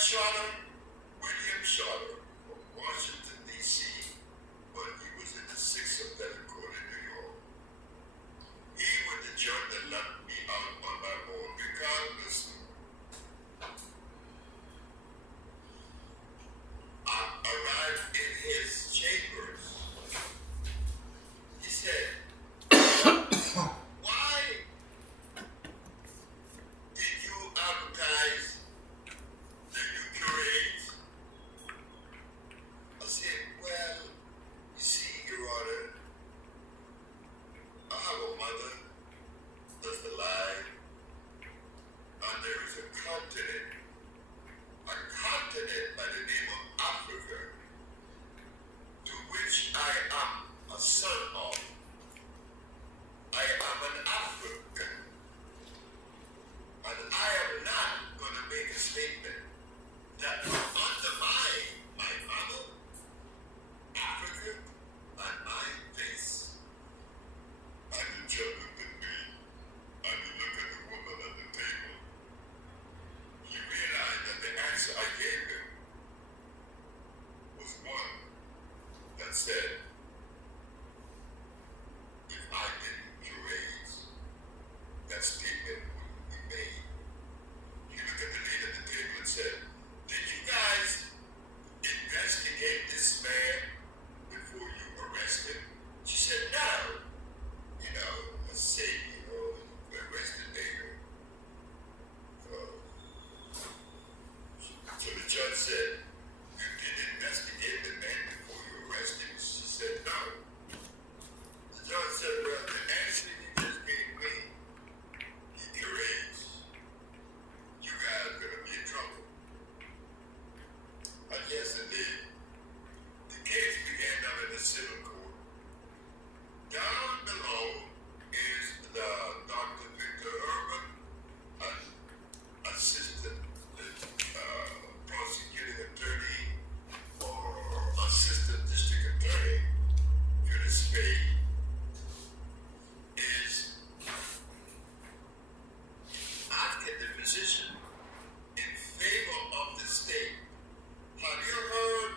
Shorter, William Shorter from Washington, D.C., but he was in the Sixth Appellate Court in New York. He was the judge that let me out on my own because, listen, I arrived in his chambers. He said, why did you advertise the new curates? I said, well, you see, Your Honor, I have a mother that's alive, and there is a continent by the name of Africa, to which I am a son of. I am an African, and I am not going to make a statement that will undermine my mother, Africa, and my face. And the judge looked at me, and he looked at the woman at the table. He realized that the answer I gave him was one that said, if I didn't curate, that statement wouldn't be made. He looked at the lady at the table and said, did you guys investigate this man before you arrest him? She said, no. You know, let's say, we arrested Baker. So the judge said, you didn't investigate the man before you arrested him? She said, no. The judge said, well, the answer you just gave me, he curates. You guys are going to be in trouble. And yes, indeed. The case began down in the civil court. Down below is the Dr. Victor Urban, an assistant prosecuting attorney or assistant district attorney, Curtis Spade, is asking the physician in favor of the state. Have you heard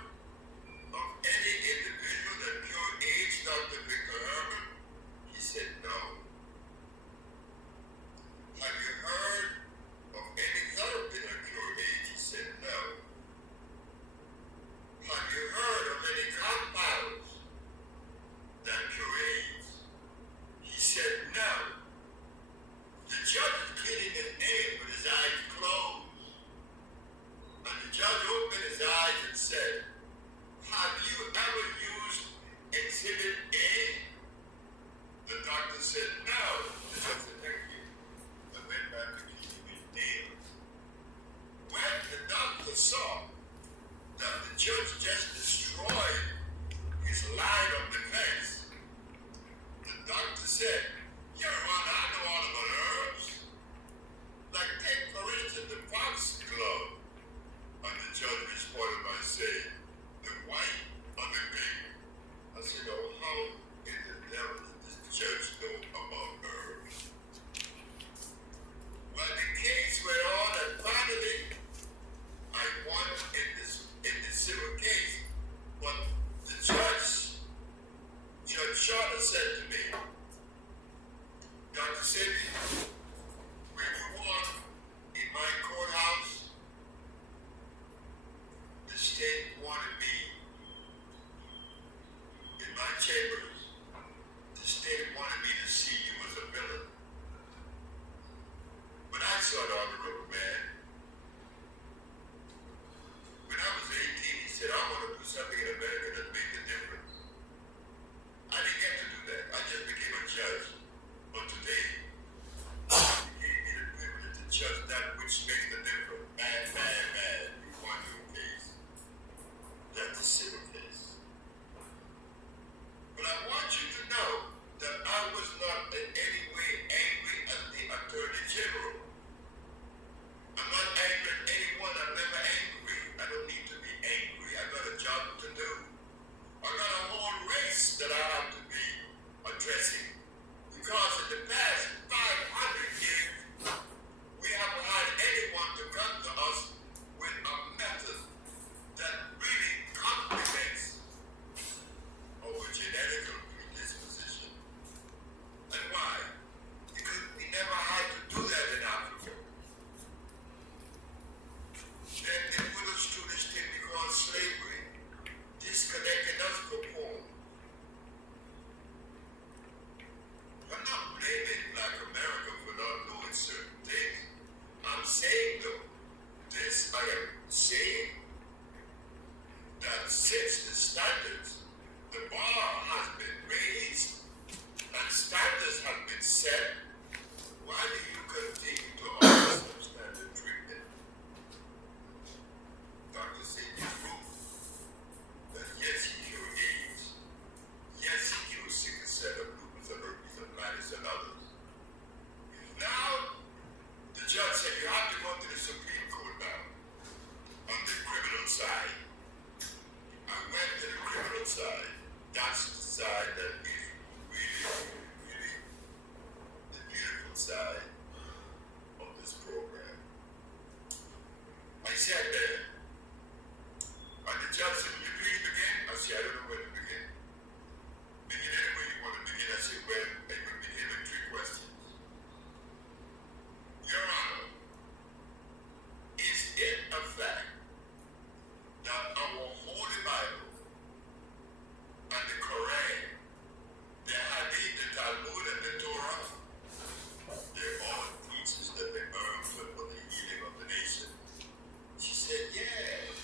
of any individual that cured AIDS, Dr. Victor Urban? He said no. Have you heard of any therapy that cured AIDS? He said no. Have you heard of any compounds that cure AIDS? He said no. The judge is pleading his name with his eyes closed. And the judge opened his eyes and said, have you ever used Exhibit A? The doctor said no. The judge said, thank you. And went back to keeping his nails. When the doctor saw that the judge just destroyed his line of defense, the doctor said, Your Honor, I know all about herbs. Like, take, for instance, the foxglove. And the judge responded by saying, the white or the pink? I said, oh, how in the devil did this judge know about herbs? Well, the case went on, and finally, I won in this civil case. But the Judge Shorter said to me, Dr. Sebi, said, the judge said, will you please begin? I said, I don't know where to begin. Begin any way you want to begin. I said, well, I will begin with three questions. Your Honor, is it a fact that our Holy Bible and the Quran, the Hadith, the Talmud, and the Torah, they're all pieces that they earned for the healing of the nation? She said, yeah.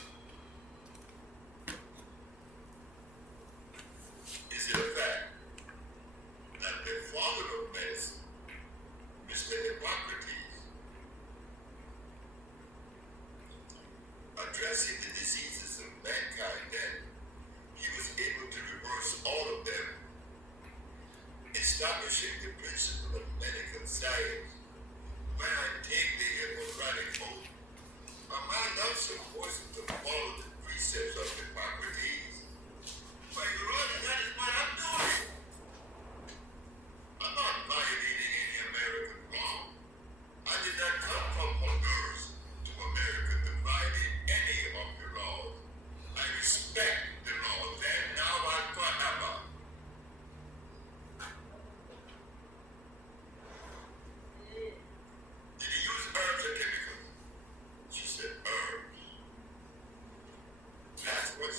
Is it a fact that the father of medicine, Mr. Hippocrates, addressing the diseases of mankind, then he was able to reverse all of them, establishing the principle of medical science? When I take the Hippocratic oath, am I not supposed to follow the precepts of Hippocrates? But Your Honor, that is what I'm doing. I'm not violating any American law. I did not come from Honduras to America to violate any of your laws. I respect the laws and now and forever. Did he use herbs or chemicals? She said herbs. Last question.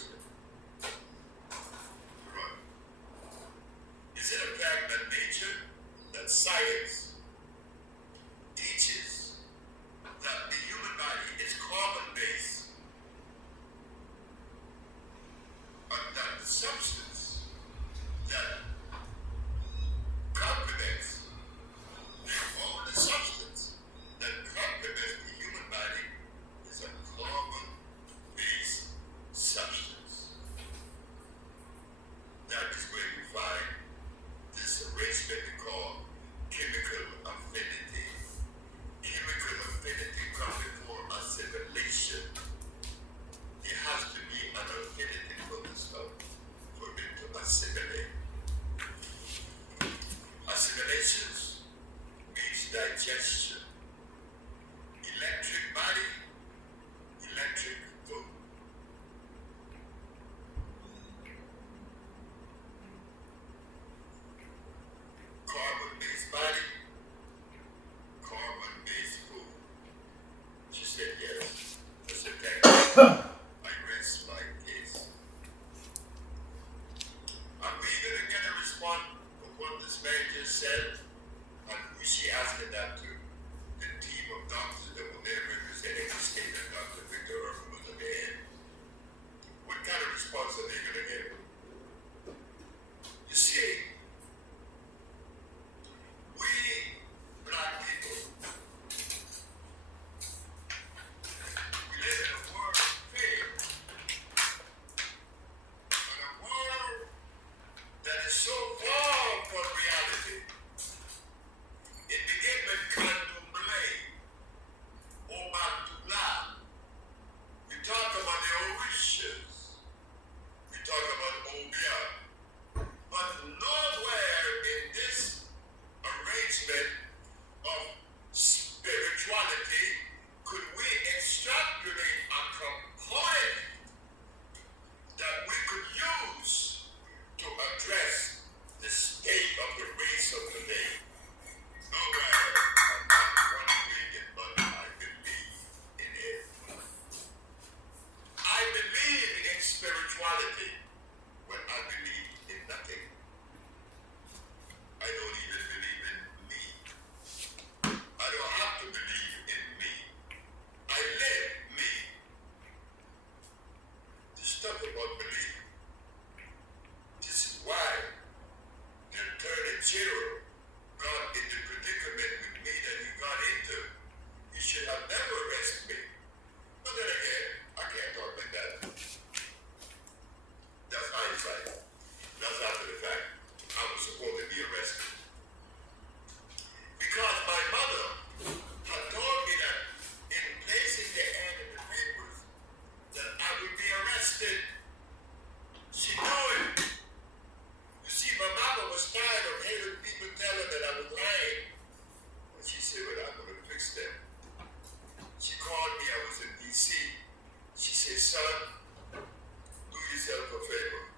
She said, son, do yourself a favor.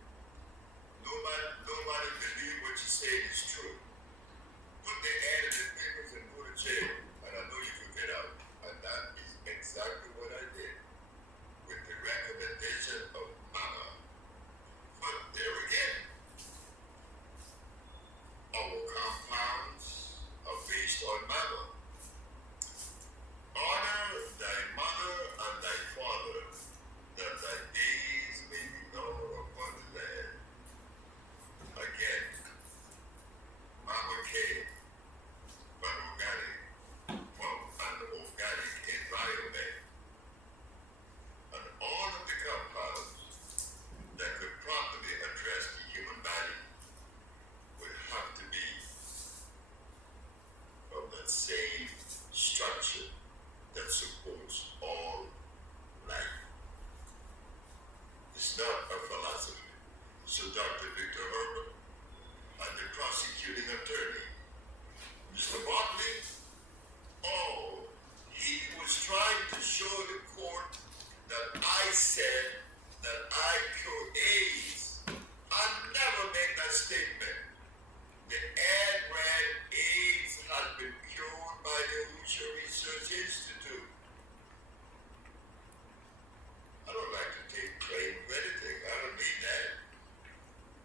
Nobody believe what you say is true. Put the ad in the papers and go to jail. And I know you can get out. And that is exactly what I did with the recommendation of Mama. But there again, our compounds are based on Mama. Honor thy mother and thy father, that thy days may be long upon the land. Again, Mama came from an organic environment. And all of the compounds that could properly address the human body would have to be of that same structure that supports all life. It's not a philosophy. So Dr. Victor Herbert and the prosecuting attorney, Mr. Bartley, he was trying to show the court that I said that I cure AIDS. I never made that statement. The ad ran AIDS has been cured by the Hooser Research Institute. I don't like to take claim for anything. I don't need that.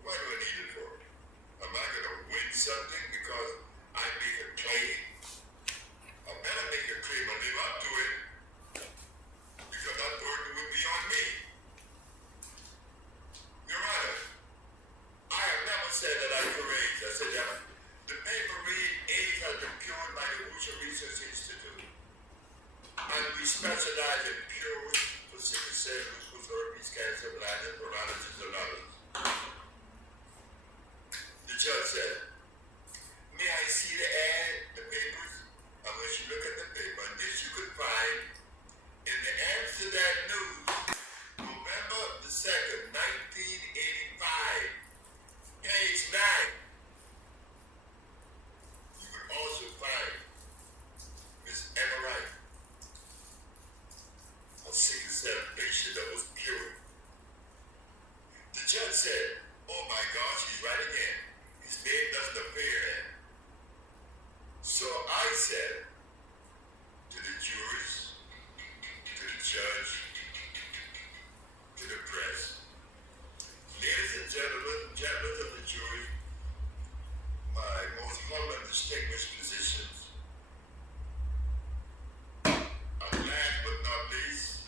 Why do I need it for? Am I going to win something because I make a claim? I better make a claim and live up to it, because that burden would be on me. Your Honor, I have never said that I cure AIDS. I said that the paper read AIDS has been cured by the Hooser Research Institute. And we specialize in cures for sickle cell, lupus, herpes, cancer, blindness, paralysis, and others. The judge said, may I see the ad, the papers? And when she looked at the paper, and this you could find in the Amsterdam News, November the 2nd, 1985, page 9. You could also find Miss Emma Wright, a sickle cell patient that was cured. The judge said, oh my gosh, he's right again. His name doesn't appear in. So I said to the juries, to the judge, to the press, ladies and gentlemen of the jury, my most humble and distinguished physicians, and last but not least,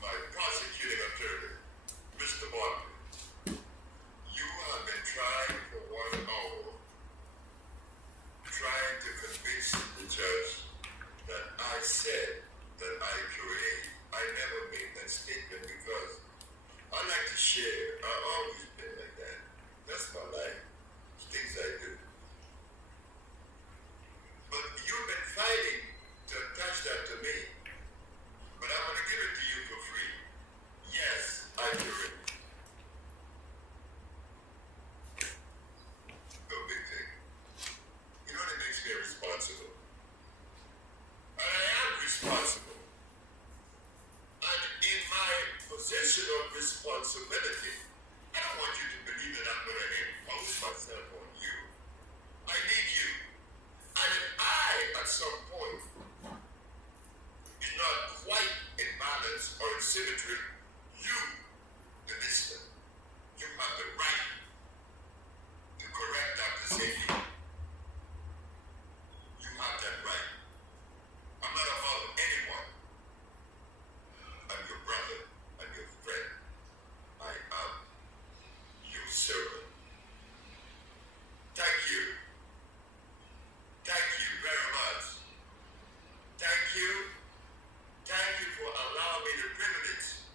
my prosecuting attorney, Mr. Bartley. You have been trying for 1 hour, trying to convince the judge that I said that I cure AIDS. I never made that statement because I like to share. I've always been like that. That's my life. It's things I do. But you've been fighting to attach that to me. But I'm going to give it to you for free. Yes, I cure it. No big thing. You know, it makes me responsible. And I am responsible. And in my position of responsibility, I don't want you to believe that I'm going to impose myself on you. I need you. And if I, at some point, is not quite in balance or in symmetry, you, the listener, you have the right to correct Dr. Sadie. You have that right. I'm not above anyone. I'm your brother. I'm your friend. I am your servant. Thank you. Thank you very much. Thank you. Thank you for allowing me the privilege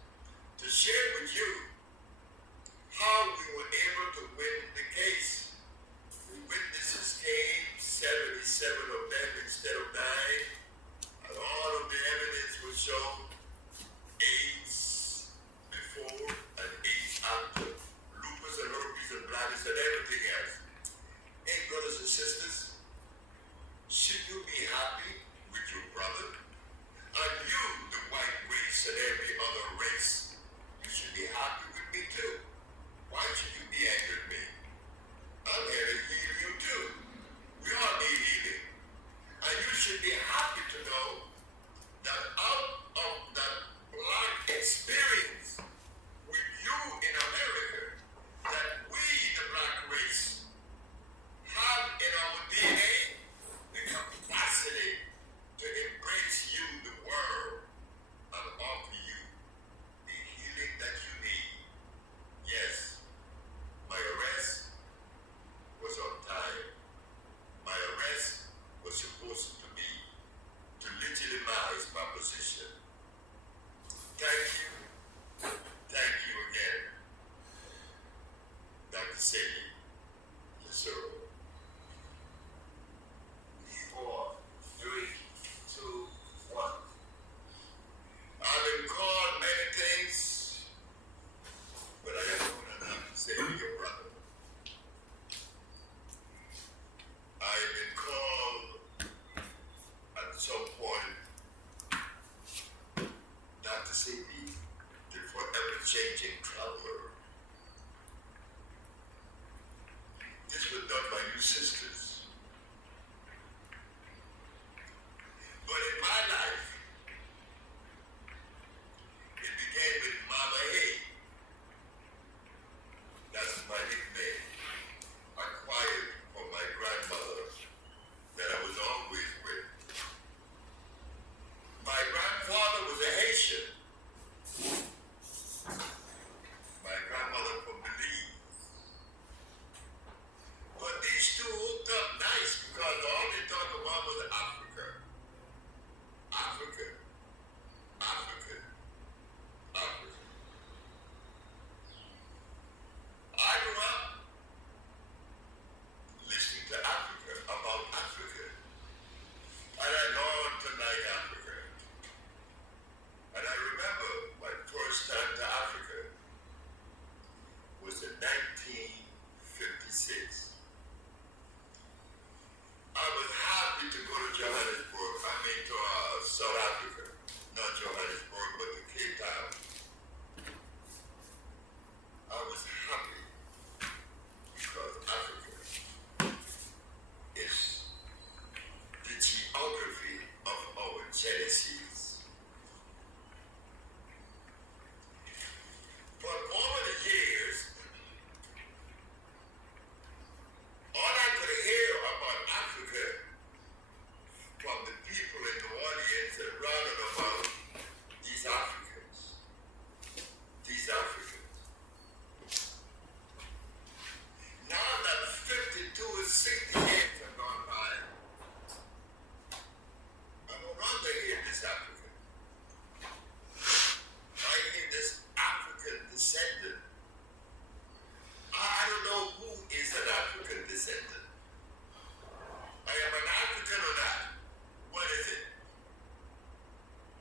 changing traveler. This was done by you sisters. But in my life, it began with Mama Hay. That's my nickname, acquired from my grandmother that I was always with. My grandfather was a Haitian. My grandmother from Belize. But these two hooked up nice because all they talked about was Africa. Africa. Africa. Africa. I grew up listening to Africa, about Africa. And I learned to like Africa. And I remember my first time to Africa was in 1956. I was happy to go to Johannesburg, to South Africa. Not Johannesburg, but to Cape Town. I was happy because Africa is the geography of our Genesis. But over the years, all I could hear about Africa from the people in the audience and running about these Africans. These Africans. Now that 52 and 60 years have gone by, I no longer hear this African. I hear this African descendant. I don't know who is an African descendant. I am an African or not? What is it?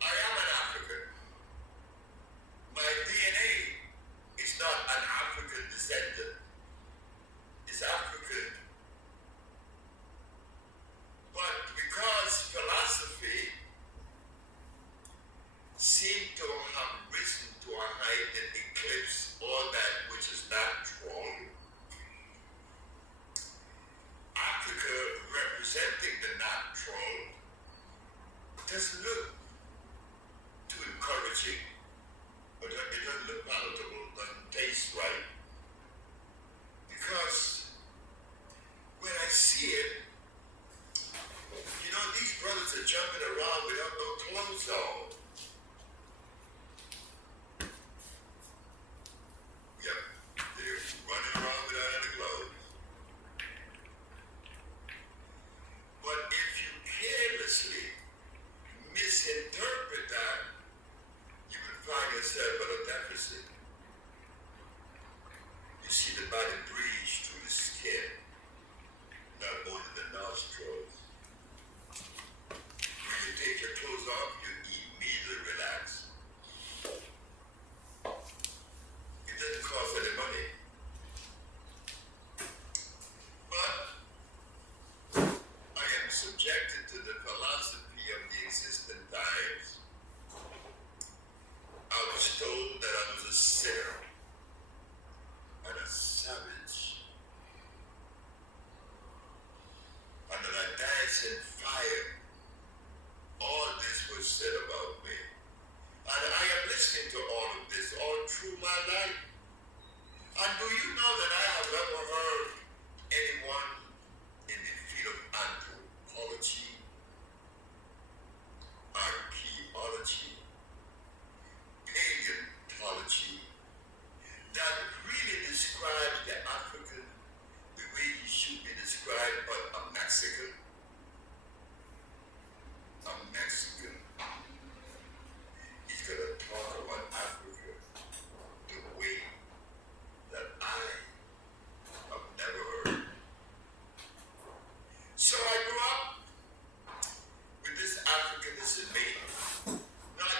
I am an African. My DNA is not an African descendant. It's African. But because philosophy seemed to have risen to a height and eclipsed all that which is natural, Africa representing the natural doesn't look too encouraging. It doesn't look palatable, doesn't taste right. Because when I see it, these brothers are jumping around without no clothes on. Yep, they're running around without any clothes. But if you carelessly misinterpret that, you will find yourself at a deficit. You see the body breathe through the skin, not only the nostrils. When you take your clothes off, you immediately relax. It doesn't cost any money. But I am subjected to the philosophy of the existing times. I was told that I was a sinner and a savage, and that I dance in fire. All this was said about me. And I am listening to all of this all through my life. And do you know that I have never heard anyone in the field of anthropology, archaeology, paleontology, that really describes the African the way he should be described, but a Mexican. A Mexican. He's going to talk about Africa the way that I have never heard. So I grew up with this Africanness in me. Not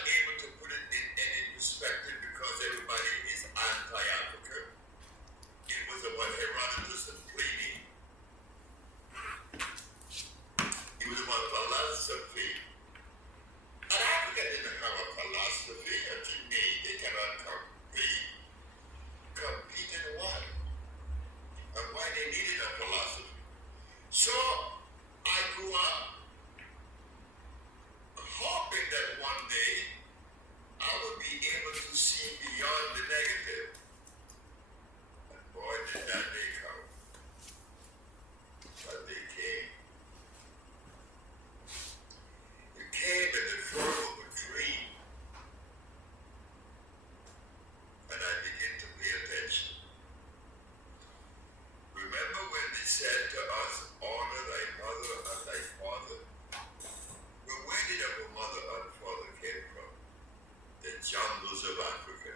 jungles of Africa.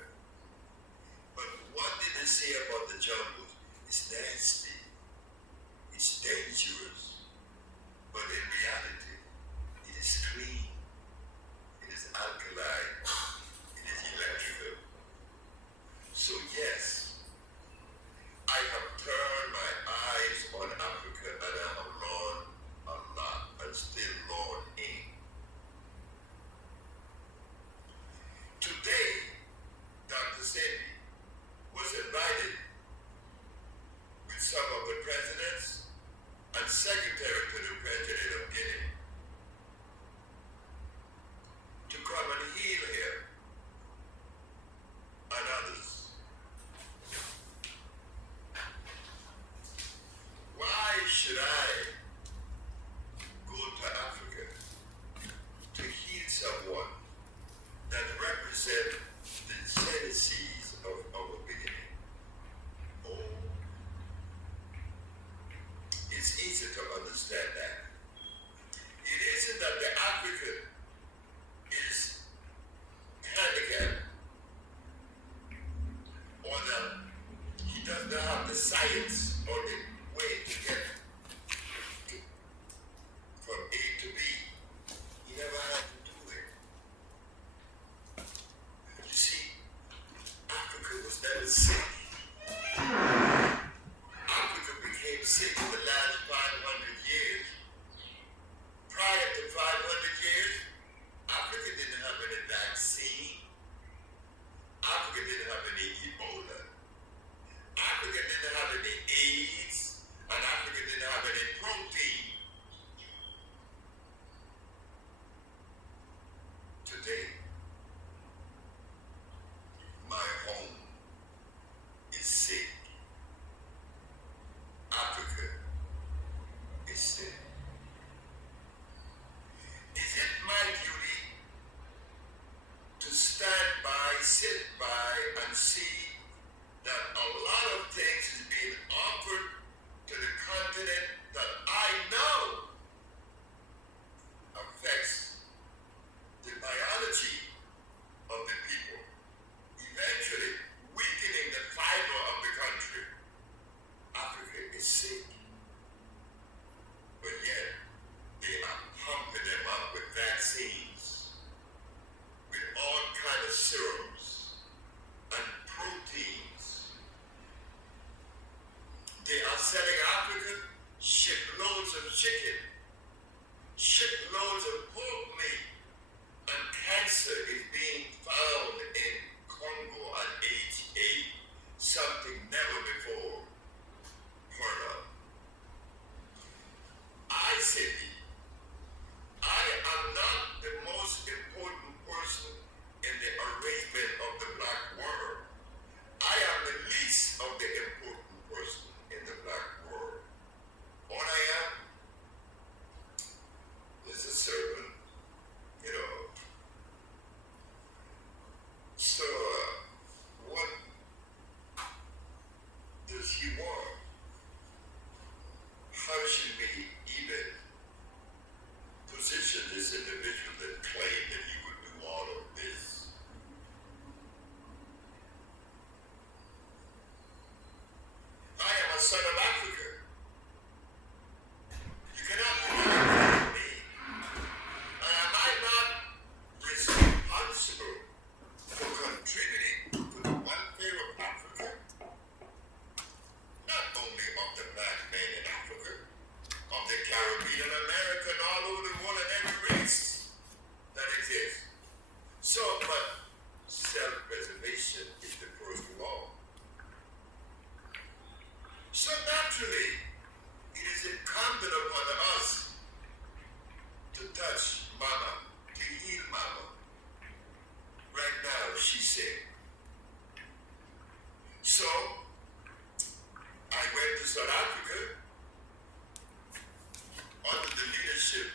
But what did they say about the jungles? It's nasty, it's dangerous, but in reality, it is clean, it is alkaline, it is electrical. So yes, I have turned my eyes on Africa and I have learned a lot and still learning. Today, Dr. Sebi was invited with some of the presidents and secretary to the president of Guinea to come and heal him and others. Why should I go to Africa to heal someone that represents the genesis of our beginning? Oh, it's easy to understand that. It isn't that the African is handicapped or that he does not have the science or the way to get from A to B. He never had to do it. You see, Africa was never sick. Africa became sick in the last 500 years. Prior to 500 years, Africa didn't have any vaccine. Africa didn't have any Ebola. Africa didn't have any AIDS. And Africa didn't have any protein. Today, my home is sick. Africa is sick. Is it my duty to stand by, sit by, and see that a lot of things is being offered to the continent that I know affects the biology of the people, eventually weakening the fiber of the country? Africa is sick, but yet they are pumping them up with vaccines, with all kind of serums and proteins. They are selling Africa shiploads of chicken, shiploads of pork meat, and cancer is being found in Congo at age 8, something never before heard of. I say, I am not the most important person in the arrangement of the black world. I am the least of the important person in the black world. All I am is a servant, you know. So, what does he want? How should we even position this individual that claimed that he would do all of this? I am a son of Africa. You cannot deny me. And am I not responsible for contributing to the welfare of Africa? Not only of the black man in Africa, of the Caribbean, American, all over the world, and every race that exists. So, but self-preservation is the first of all. So naturally, it is incumbent upon us to touch Mama, to heal Mama. Right now, she's sick. So, I went to South Africa under the leadership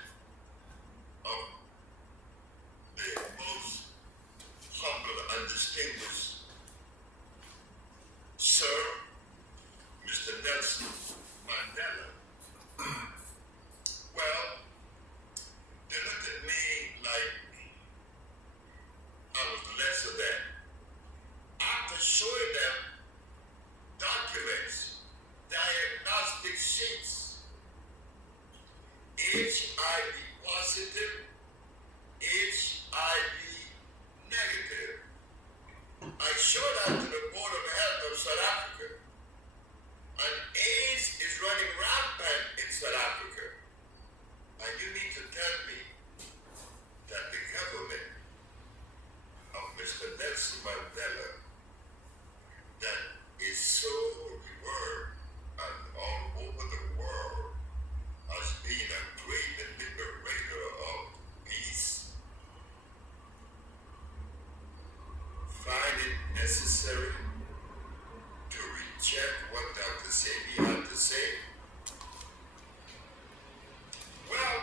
of the most humble and distinguished Sir Mr. Nelson Mandela. Well, they looked at me like I was lesser Nelson Mandela that is so revered and all over the world as being a great liberator of peace, find it necessary to reject what Dr. Sebi had to say? Well,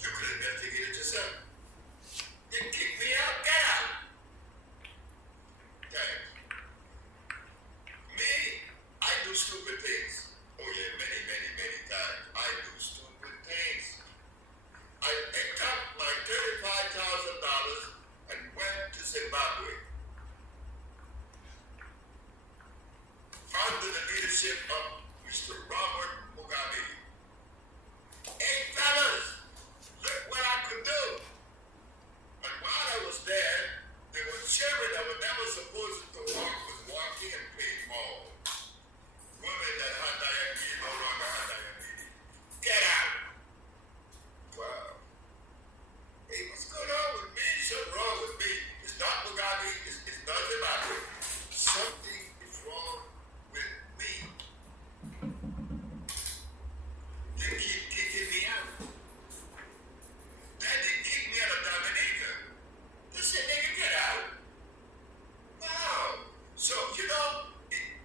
you could investigate it yourself. Then kick me out, get out. Thanks. Me, I do stupid things. Oh yeah, many, many, many times. I do stupid things. I picked up my $35,000 and went to Zimbabwe under the leadership of Mr. Robert Mugabe. Hey fellas, look what I could do. And while I was there, they were cheering that were never supposed to walk was walking and playing ball. Women that had diabetes no longer had diabetes. Get out! Wow. Hey, what's going on with me? Something wrong with me. It's not Mugabe, it's not Zimbabwe. Something is wrong with me. They keep kicking me out. Then they kick me out of Dominica. They said, nigga, get out. Wow. So, you know,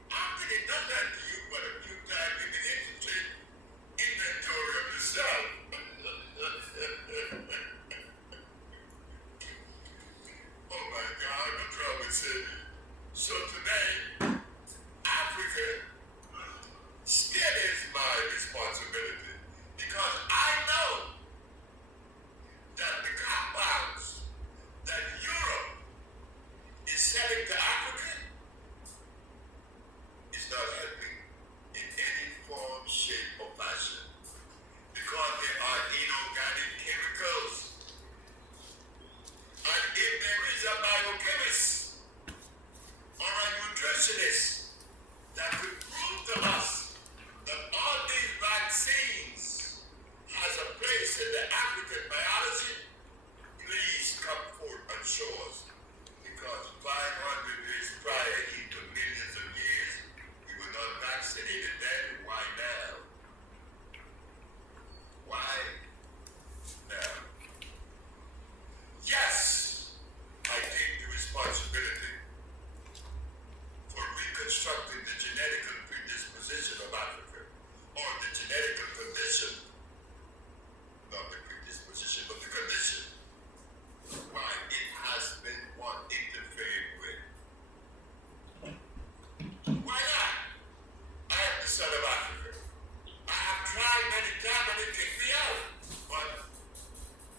after they done that to you, but a few times you begin to take inventory of yourself. Oh my God, the trouble is in me. So today, Africa still is my responsibility because I know that the compounds that Europe is selling to Africa is not helping in any form, shape, or fashion because they are inorganic chemicals. And if there is a biochemist or a nutritionist that could prove to us that all these vaccines has a place in the African biology, please come forth and show us. Because 500 years prior, into millions of years, we were not vaccinated then. Why now? Why now? Yes, I take the responsibility for reconstructing the genetic predisposition of Africa, or the genetic condition, not the predisposition, but the condition, why it has been what interfered with. Why not? I am the son of Africa. I have tried many times and they kicked me out. But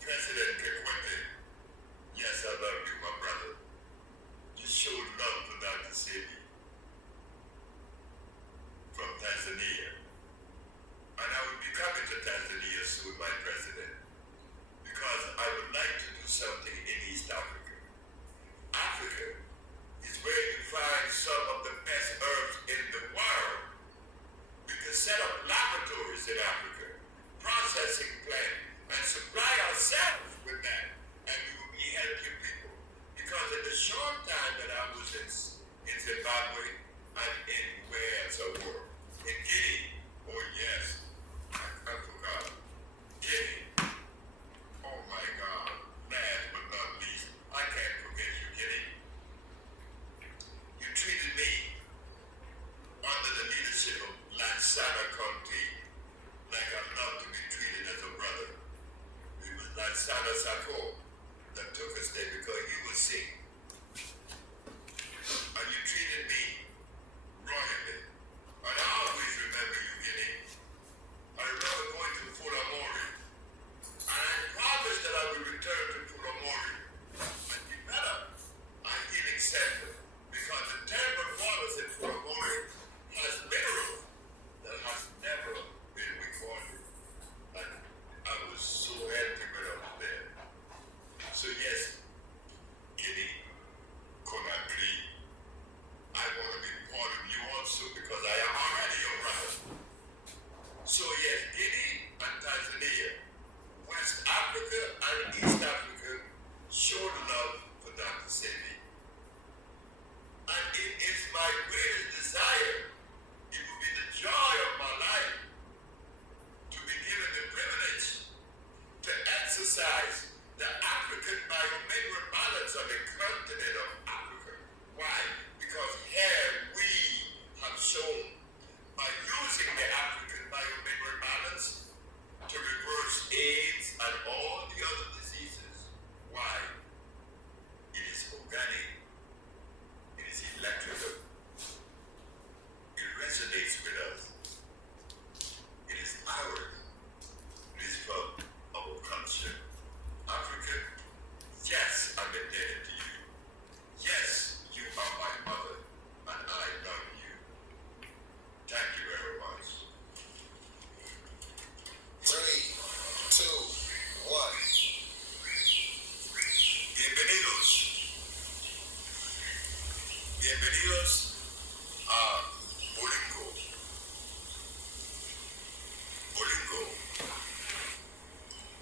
President Kikwete, yes, I love you, my brother. You showed love for Dr. Sebi from Tanzania. And I will be coming to Tanzania soon, my president, because I would like to do something in East Africa. Africa is where you find some of the best herbs in the world. We can set up laboratories in Africa, processing plant, and supply ourselves with that, and we will be helping people. Because in the short time that I was in Zimbabwe and in where else I work, in Guinea, oh yes, I forgot, Guinea. Oh my God, last but not least, I can't forget you, Guinea. You treated me under the leadership of Lansana Conte like I love to be treated as a brother. It was Lansana Sako that took us there because he was sick. And you treated me royally. And I always remember you, Guinea. I remember going to Fulamori. And I promised that I would return to Fulamori and develop a healing center. Because the terrible waters in Fulamori has minerals that has never been recorded. And I was so happy when I was there. So yes, Guinea, waters of the continent of Africa. Why? Because here we have shown by using the African biomineral balance to reverse AIDS and all the other diseases. Why? It is organic. It is electrical. It resonates with us. It is ours. It is from our culture. Africa, yes, I'm indebted to you. Yes, you are my mother, and I love you. Thank you very much. 3, 2, 1. Bienvenidos. Bienvenidos a Bolingo. Bolingo.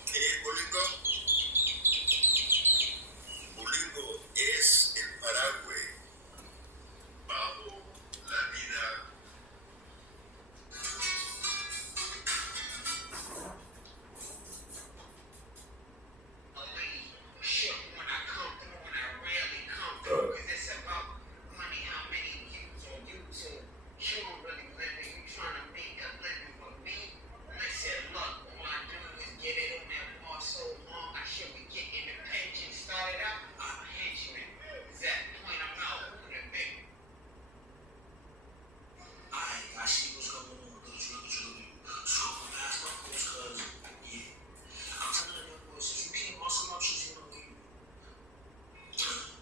¿Qué es Bolingo? Bolingo es el paraguas bajo la vida. Shit, when I come through, when I rarely come through, 'cause it's about money, how many views on YouTube. You don't really living, you trying to make a living for me. Listen, look, all I do is get it on that bar so long, I should be getting the pension started out. I'm a henchman. Is that the point? I'm not who the big. I see what's going on with those drugs, really. So I'm gonna ask my folks, cause, yeah. I'm telling them boys, if you can't muscle up, she's gonna leave you.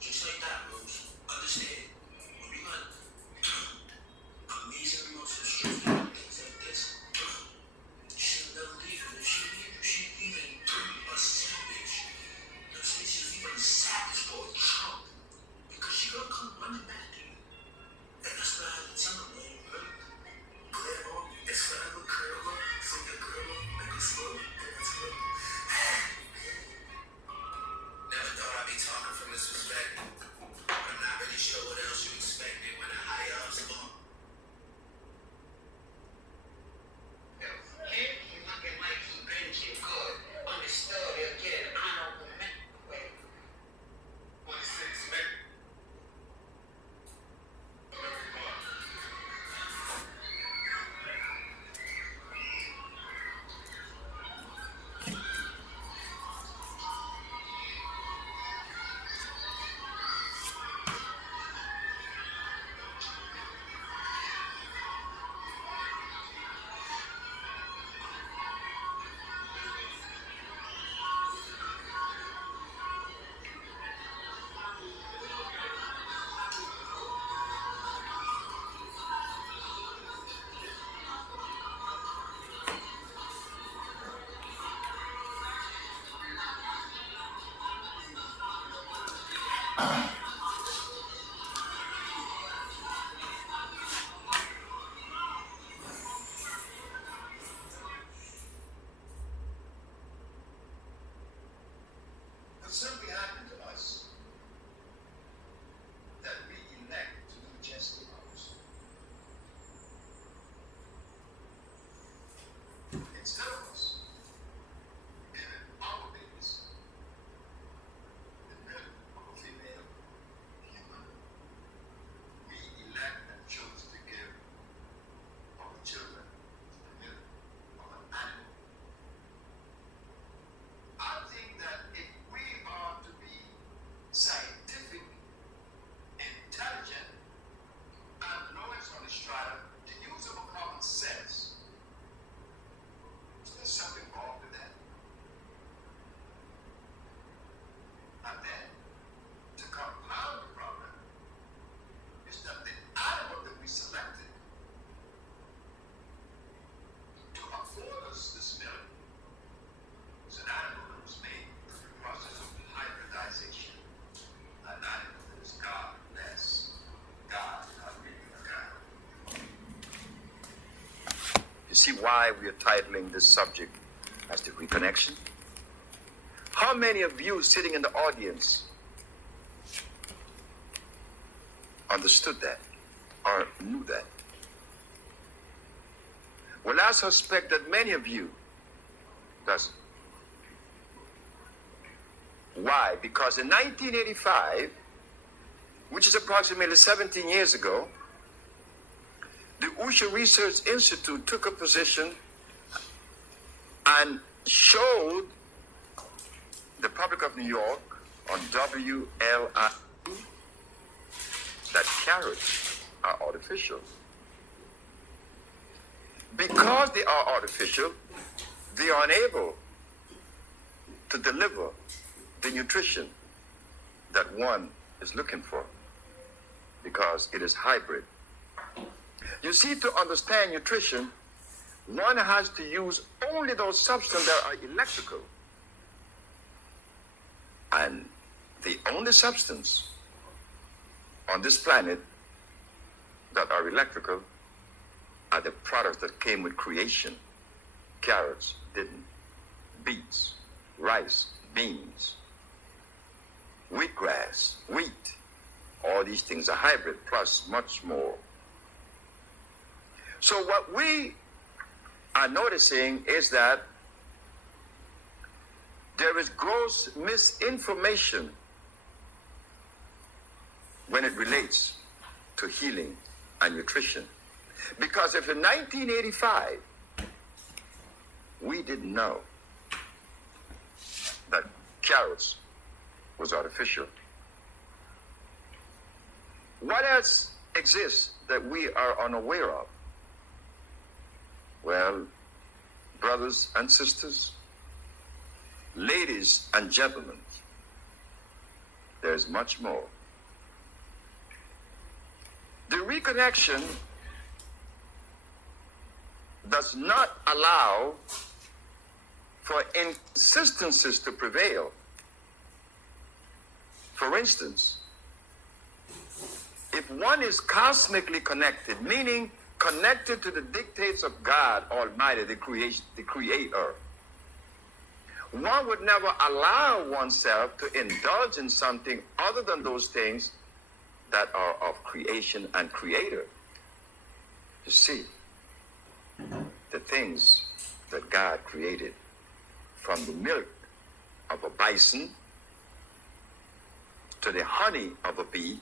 Just like that, Rose. Understand? When you got amazing muscle strength and things like this, she'll never leave you. If she leave you, she's even a savage. You know what I'm saying? She's even a savage for a Trump. Because she gonna come running back to you. And that's what I had to tell her, man. You heard? Glare on, it's forever curl up, from your girl up, make her slow, make her slow. Never thought I'd be talking from this perspective. I'm not really sure what else you expected when a high ups on. Him, he looking like he been too good. Understood, he'll get an honorable mention. 26 men. It simply happened to us that we elect to do just the opposite. Instead of us giving our babies the milk of a female human, we elect and chose to give our children the milk of an animal. I think that if we are to be scientific, intelligent, and knowledge on the strata, the use of a common sense, is there something wrong with that? And then, to compound the problem, is that the animal that we selected to afford us this milk is an animal that was made through the process of hybridization. An animal that is godless. God, not really a God. You see why we are titling this subject as the reconnection? How many of you sitting in the audience understood that or knew that? Well, I suspect that many of you doesn't. Why? Because in 1985, which is approximately 17 years ago, the Usher Research Institute took a position and showed the public of New York on WLI that carrots are artificial. Because they are artificial, they are unable to deliver the nutrition that one is looking for, because it is hybrid. You see, to understand nutrition, one has to use only those substances that are electrical. And the only substance on this planet that are electrical are the products that came with creation. Carrots didn't. Beets, rice, beans, wheatgrass, wheat. All these things are hybrid, plus much more. So what we are noticing is that there is gross misinformation when it relates to healing and nutrition. Because if in 1985 we didn't know that carrots was artificial, what else exists that we are unaware of? Well, brothers and sisters, ladies and gentlemen, there's much more. The reconnection does not allow for inconsistencies to prevail. For instance, if one is cosmically connected, meaning connected to the dictates of God Almighty, the Creator, one would never allow oneself to indulge in something other than those things that are of creation and Creator. You see, the things that God created, from the milk of a bison to the honey of a bee,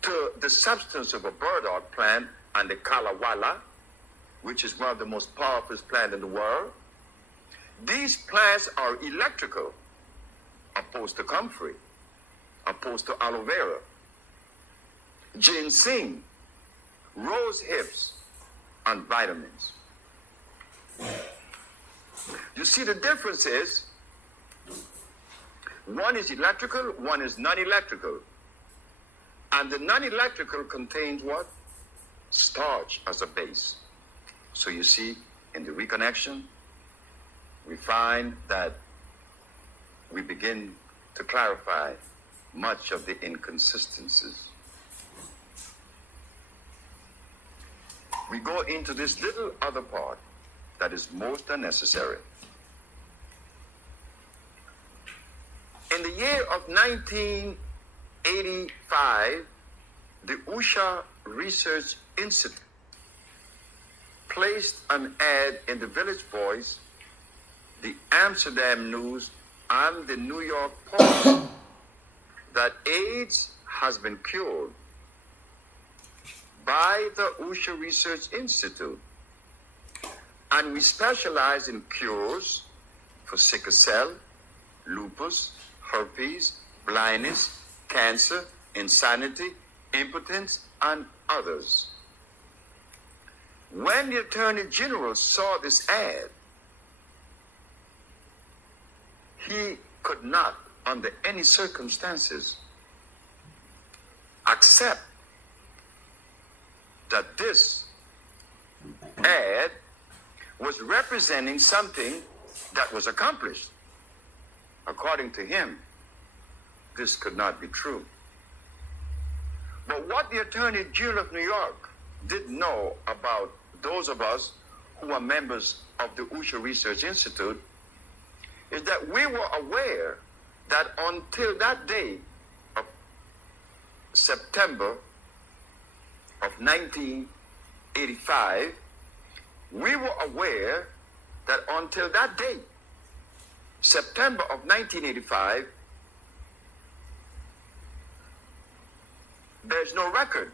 to the substance of a burdock plant and the kalawala, which is one of the most powerful plants in the world. These plants are electrical, opposed to comfrey, opposed to aloe vera, ginseng, rose hips, and vitamins. You see, the difference is one is electrical, one is non-electrical. And the non-electrical contains what? Starch as a base. So you see, in the reconnection, we find that we begin to clarify much of the inconsistencies. We go into this little other part that is most unnecessary. In the year of 1985, the Usher Research Institute placed an ad in the Village Voice, the Amsterdam News, and the New York Post that AIDS has been cured by the Usher Research Institute. And we specialize in cures for sickle cell, lupus, herpes, blindness, cancer, insanity, impotence, and others. When the Attorney General saw this ad, he could not, under any circumstances, accept that this ad was representing something that was accomplished. According to him, this could not be true. But what the Attorney General of New York didn't know about those of us who are members of the Usher Research Institute is that we were aware that until that day of September of 1985, we were aware that until that day, September of 1985, there's no record.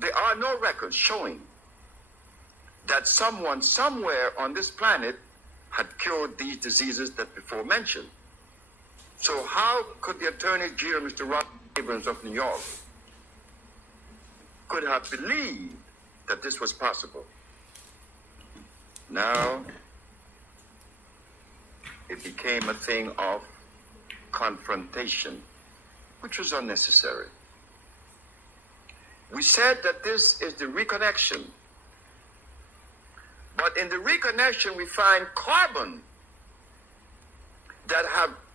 There are no records showing that someone somewhere on this planet had cured these diseases that before mentioned. So how could the Attorney General, Mr. Robert Abrams of New York, could have believed that this was possible? Now, it became a thing of confrontation, which was unnecessary. We said that this is the reconnection. But in the reconnection, we find carbon that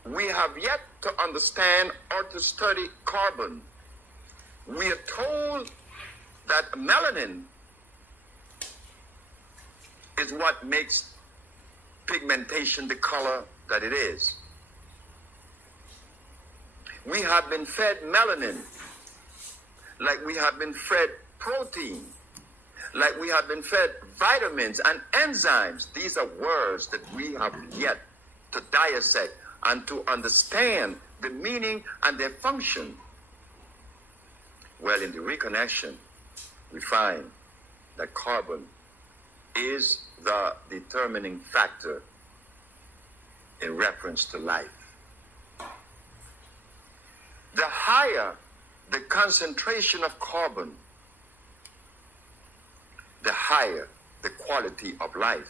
we have yet to understand or to study carbon. We are told that melanin is what makes pigmentation the color that it is. We have been fed melanin like we have been fed protein, like we have been fed vitamins and enzymes. These are words that we have yet to dissect and to understand the meaning and their function. Well, in the reconnection, we find that carbon is the determining factor in reference to life. The higher the concentration of carbon, the higher the quality of life.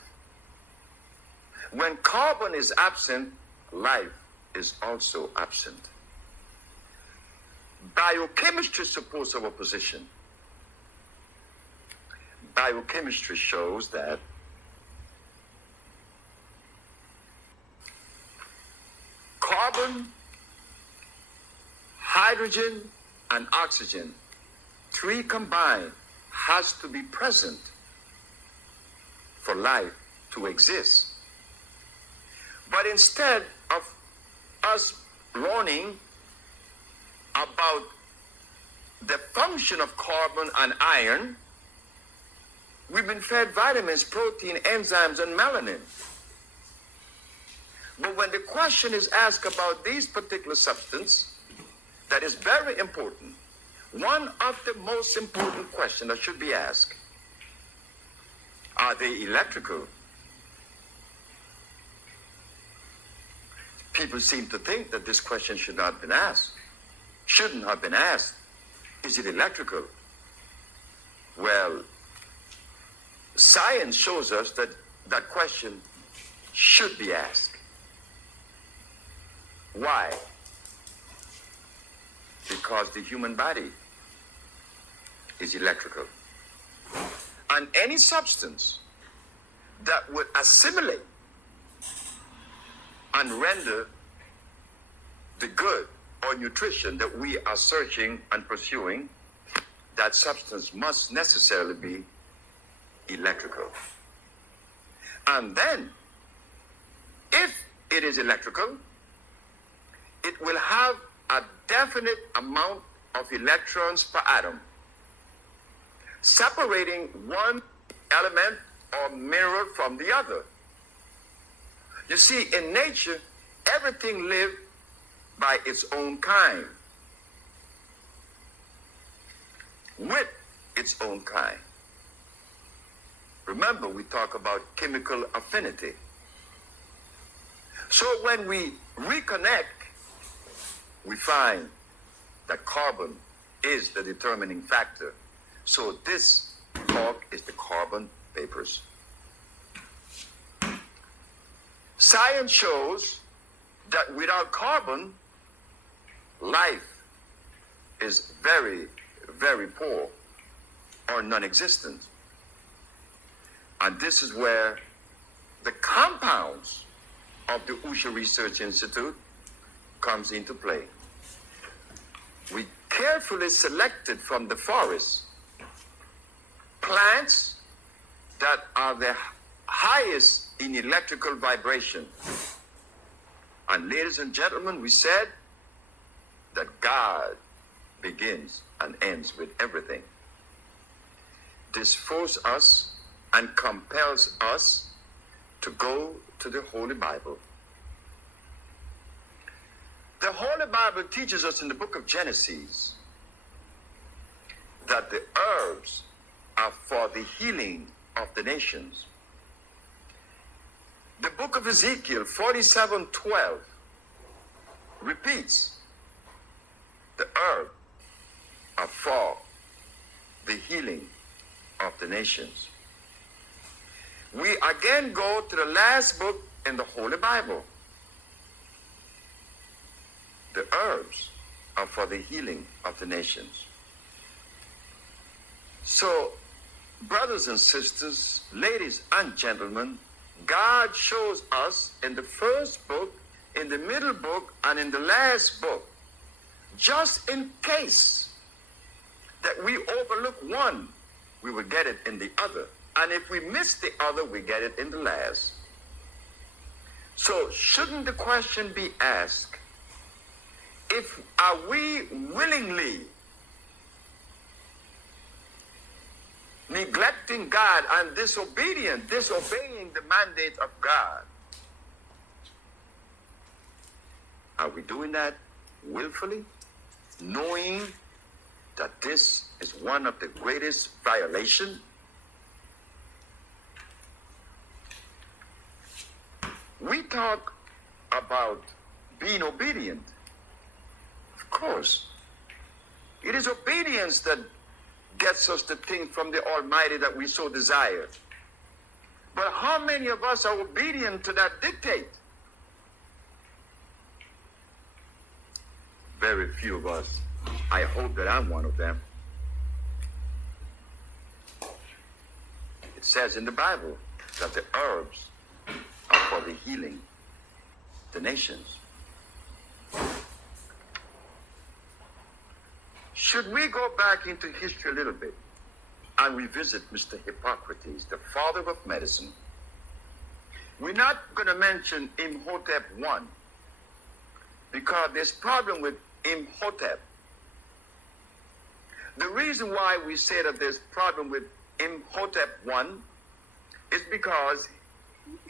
When carbon is absent, life is also absent. Biochemistry supports our position. Biochemistry shows that carbon, hydrogen, and oxygen, three combined, has to be present for life to exist. But instead of us learning about the function of carbon and iron, we've been fed vitamins, protein, enzymes, and melanin. But when the question is asked about these particular substances, that is very important. One of the most important questions that should be asked, are they electrical? People seem to think that this question shouldn't have been asked. Is it electrical? Well, science shows us that that question should be asked. Why? Because the human body is electrical. And any substance that would assimilate and render the good or nutrition that we are searching and pursuing, that substance must necessarily be electrical. And then, if it is electrical, it will have a definite amount of electrons per atom, separating one element or mineral from the other. You see, in nature, everything lives by its own kind, with its own kind. Remember, we talk about chemical affinity. So when we reconnect, we find that carbon is the determining factor. So this talk is the carbon vapors. Science shows that without carbon, life is very, very poor or non-existent. And this is where the compounds of the Usha Research Institute comes into play. We carefully selected from the forest plants that are the highest in electrical vibration. And ladies and gentlemen, we said that God begins and ends with everything. This forces us and compels us to go to the Holy Bible The Holy Bible teaches us in the book of Genesis that the herbs are for the healing of the nations. The book of Ezekiel 47:12 repeats the herbs are for the healing of the nations. We again go to the last book in the Holy Bible. The herbs are for the healing of the nations. So, brothers and sisters, ladies and gentlemen, God shows us in the first book, in the middle book, and in the last book, just in case that we overlook one, we will get it in the other. And if we miss the other, we get it in the last. So shouldn't the question be asked, are we willingly neglecting God and disobeying the mandate of God? Are we doing that willfully, knowing that this is one of the greatest violations? We talk about being obedient. Of course, it is obedience that gets us the thing from the Almighty that we so desire. But how many of us are obedient to that dictate? Very few of us. I hope that I'm one of them. It says in the Bible that the herbs are for the healing of the nations. Should we go back into history a little bit and revisit Mr. Hippocrates, the father of medicine? We're not going to mention Imhotep I because there's problem with Imhotep. The reason why we say that there's problem with Imhotep I is because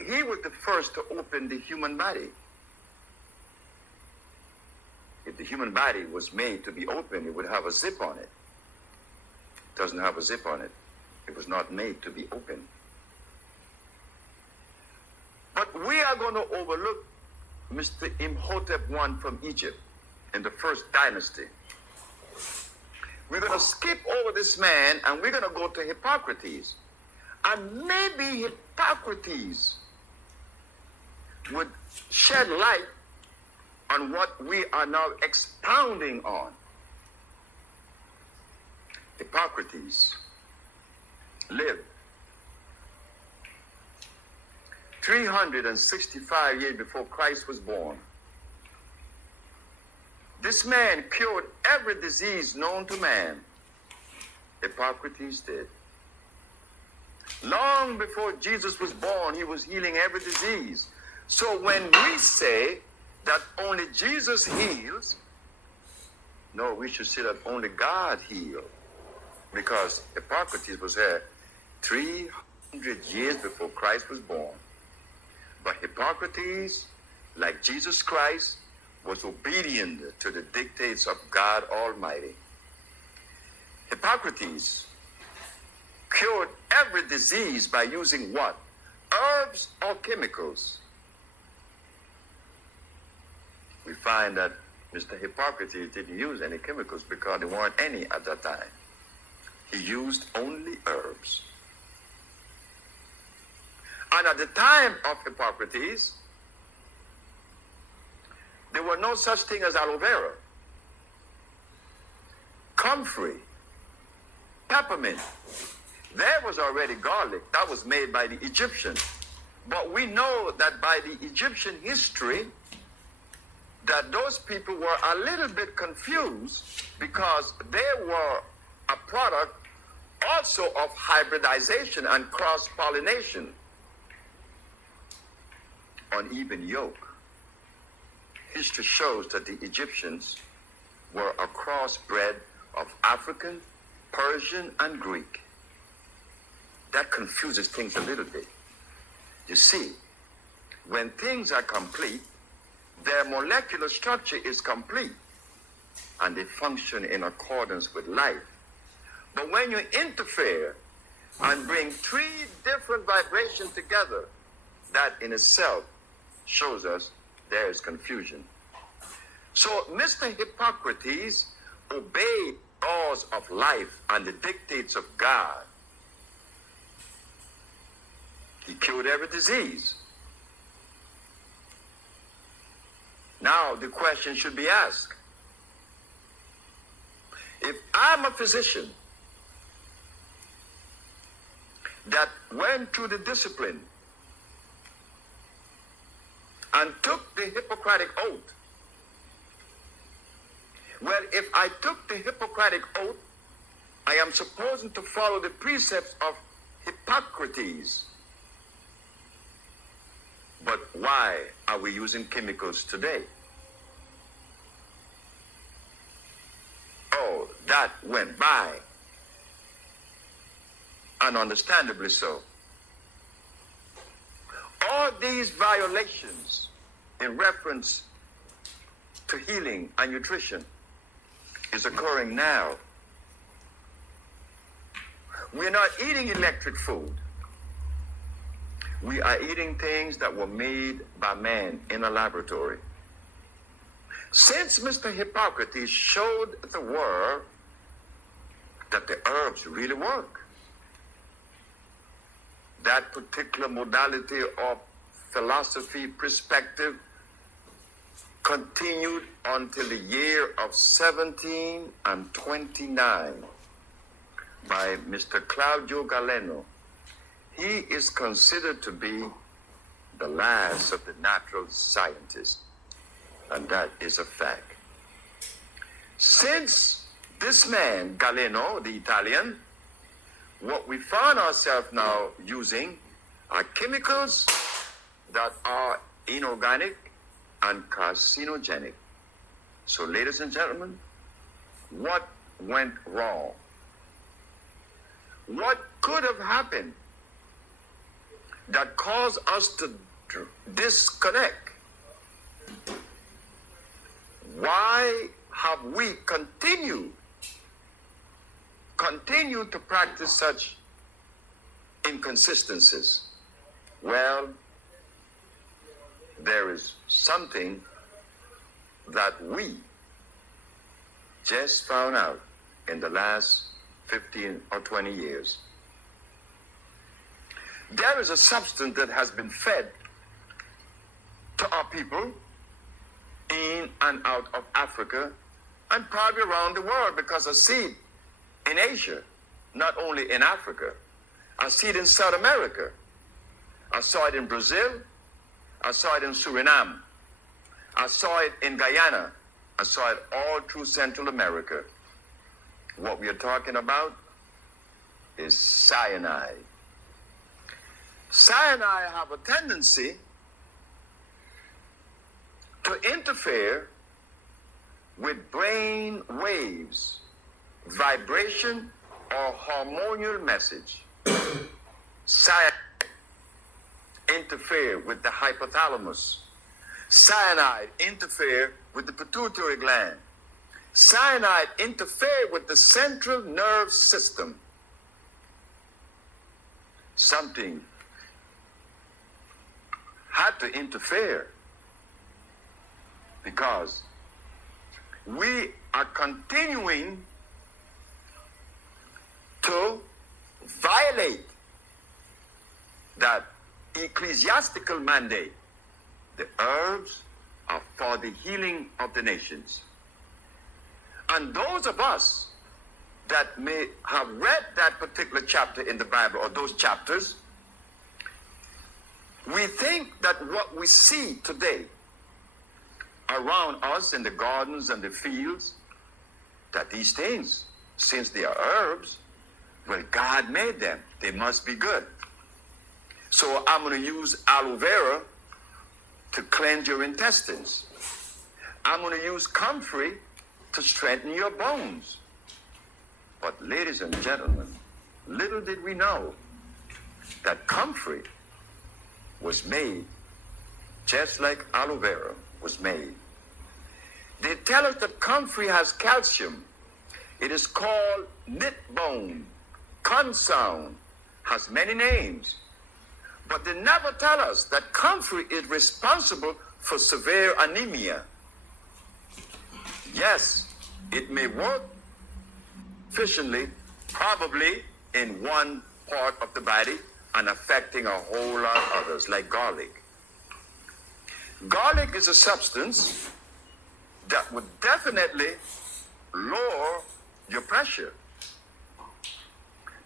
he was the first to open the human body. If the human body was made to be open, it would have a zip on it. It doesn't have a zip on it. It was not made to be open. But we are going to overlook Mr. Imhotep I from Egypt in the first dynasty. We're going to skip over this man and we're going to go to Hippocrates. And maybe Hippocrates would shed light on what we are now expounding on. Hippocrates lived 365 years before Christ was born. This man cured every disease known to man. Hippocrates did. Long before Jesus was born, he was healing every disease. So when we say that only Jesus heals, no, we should say that only God heals. Because Hippocrates was here 300 years before Christ was born. But Hippocrates, like Jesus Christ, was obedient to the dictates of God Almighty. Hippocrates cured every disease by using what? Herbs or chemicals? We find that Mr. Hippocrates didn't use any chemicals because there weren't any at that time. He used only herbs. And at the time of Hippocrates, there were no such thing as aloe vera, comfrey, peppermint. There was already garlic. That was made by the Egyptians. But we know that by the Egyptian history, that those people were a little bit confused because they were a product also of hybridization and cross-pollination. Uneven yoke. History shows that the Egyptians were a crossbred of African, Persian, and Greek. That confuses things a little bit. You see, when things are complete, their molecular structure is complete and they function in accordance with life. But when you interfere and bring three different vibrations together, that in itself shows us there is confusion. So Mr. Hippocrates obeyed laws of life and the dictates of God. He cured every disease. Now the question should be asked. If I'm a physician that went through the discipline and took the Hippocratic oath, well, if I took the Hippocratic oath, I am supposed to follow the precepts of Hippocrates. But why are we using chemicals today? Oh, that went by. And understandably so. All these violations in reference to healing and nutrition is occurring now. We're not eating electric food. We are eating things that were made by man in a laboratory. Since Mr. Hippocrates showed the world that the herbs really work, that particular modality of philosophy perspective continued until the year of 1729 by Mr. Claudio Galeno. He is considered to be the last of the natural scientists, and that is a fact. Since this man, Galeno, the Italian, what we find ourselves now using are chemicals that are inorganic and carcinogenic. So, ladies and gentlemen, what went wrong? What could have happened that caused us to disconnect? Why have we continued to practice such inconsistencies? Well, there is something that we just found out in the last 15 or 20 years. There is a substance that has been fed to our people in and out of Africa and probably around the world, because a seed in Asia, not only in Africa, a seed in South America. I saw it in Brazil. I saw it in Suriname. I saw it in Guyana. I saw it all through Central America. What we are talking about is cyanide. Cyanide have a tendency to interfere with brain waves, vibration, or hormonal message. Cyanide interfere with the hypothalamus. Cyanide interfere with the pituitary gland. Cyanide interfere with the central nerve system. Something had to interfere because we are continuing to violate that ecclesiastical mandate. The herbs are for the healing of the nations. And those of us that may have read that particular chapter in the Bible, or those chapters, we think that what we see today around us in the gardens and the fields, that these things, since they are herbs, well, God made them. They must be good. So I'm going to use aloe vera to cleanse your intestines. I'm going to use comfrey to strengthen your bones. But ladies and gentlemen, little did we know that comfrey was made just like aloe vera. was made. They tell us that comfrey has calcium. It is called knit bone. Consound has many names. But they never tell us that comfrey is responsible for severe anemia. Yes, it may work efficiently, probably in one part of the body and affecting a whole lot of others, like garlic. Garlic is a substance that would definitely lower your pressure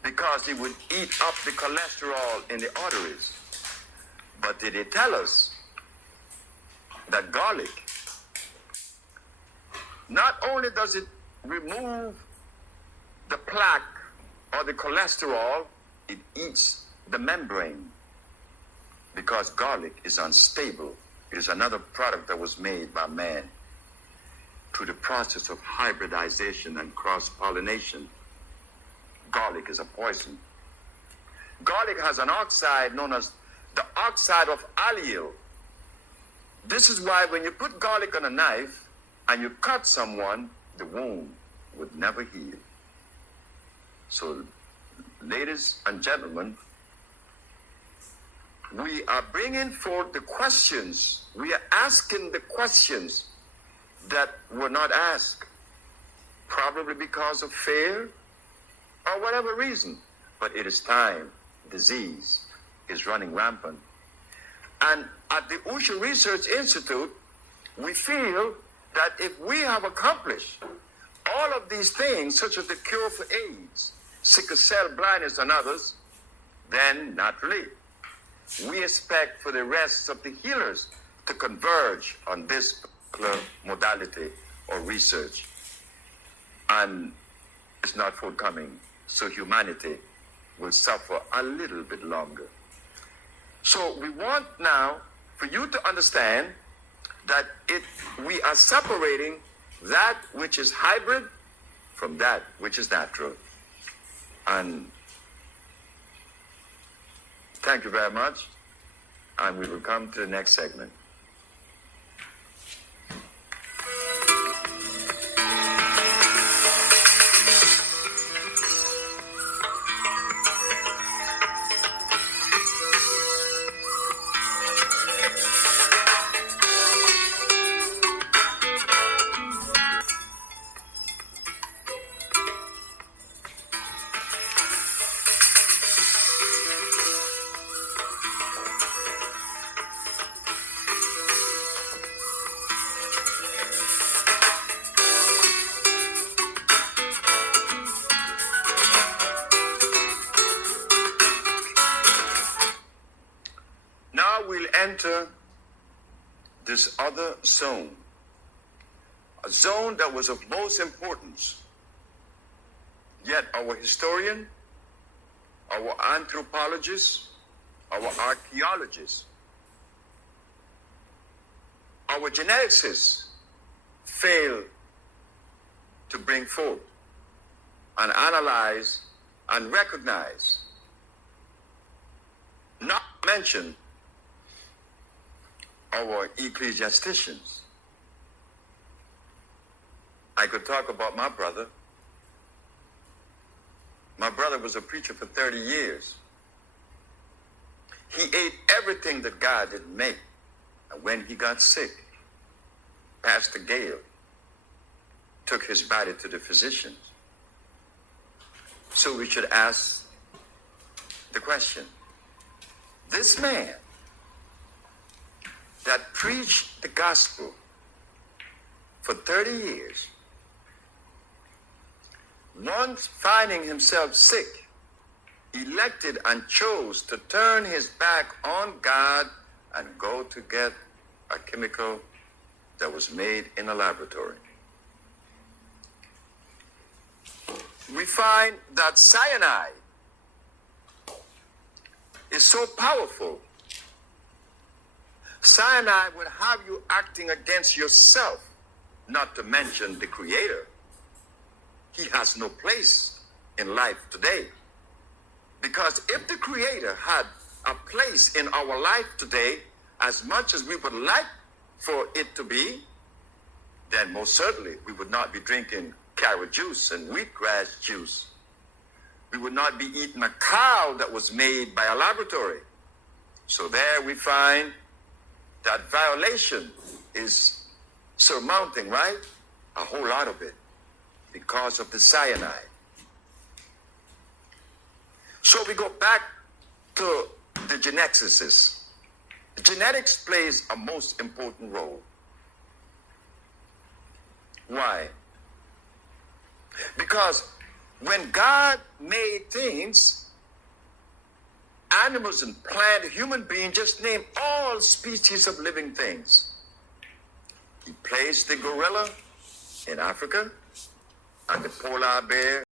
because it would eat up the cholesterol in the arteries. But did they tell us that garlic, not only does it remove the plaque or the cholesterol, it eats the membrane because garlic is unstable. It is another product that was made by man through the process of hybridization and cross-pollination. Garlic is a poison. Garlic has an oxide known as the oxide of allyl. This is why when you put garlic on a knife and you cut someone, the wound would never heal. So, ladies and gentlemen, we are bringing forth the questions. We are asking the questions that were not asked, probably because of fear or whatever reason. But it is time. Disease is running rampant. And at the Usha Research Institute, we feel that if we have accomplished all of these things, such as the cure for AIDS, sickle cell blindness, and others, then naturally, we expect for the rest of the healers to converge on this particular modality or research. And it's not forthcoming, so humanity will suffer a little bit longer. So we want now for you to understand that we are separating that which is hybrid from that which is natural. And thank you very much. And we will come to the next segment. Enter this other zone, a zone that was of most importance. Yet our historian, our anthropologists, our archaeologists, our geneticists fail to bring forth and analyze and recognize, not mention our ecclesiasticians. I could talk about my brother. My brother was a preacher for 30 years. He ate everything that God didn't make. And when he got sick, Pastor Gale took his body to the physicians. So we should ask the question, this man that preached the gospel for 30 years, once finding himself sick, elected and chose to turn his back on God and go to get a chemical that was made in a laboratory. We find that cyanide is so powerful. Cyanide would have you acting against yourself, not to mention the Creator. He has no place in life today. Because if the Creator had a place in our life today, as much as we would like for it to be, then most certainly we would not be drinking carrot juice and wheatgrass juice. We would not be eating a cow that was made by a laboratory. So there we find that violation is surmounting, right? A whole lot of it because of the cyanide. So we go back to the geneticists. Genetics plays a most important role. Why? Because when God made things, animals and plant, human beings, just name all species of living things. He placed the gorilla in Africa and the polar bear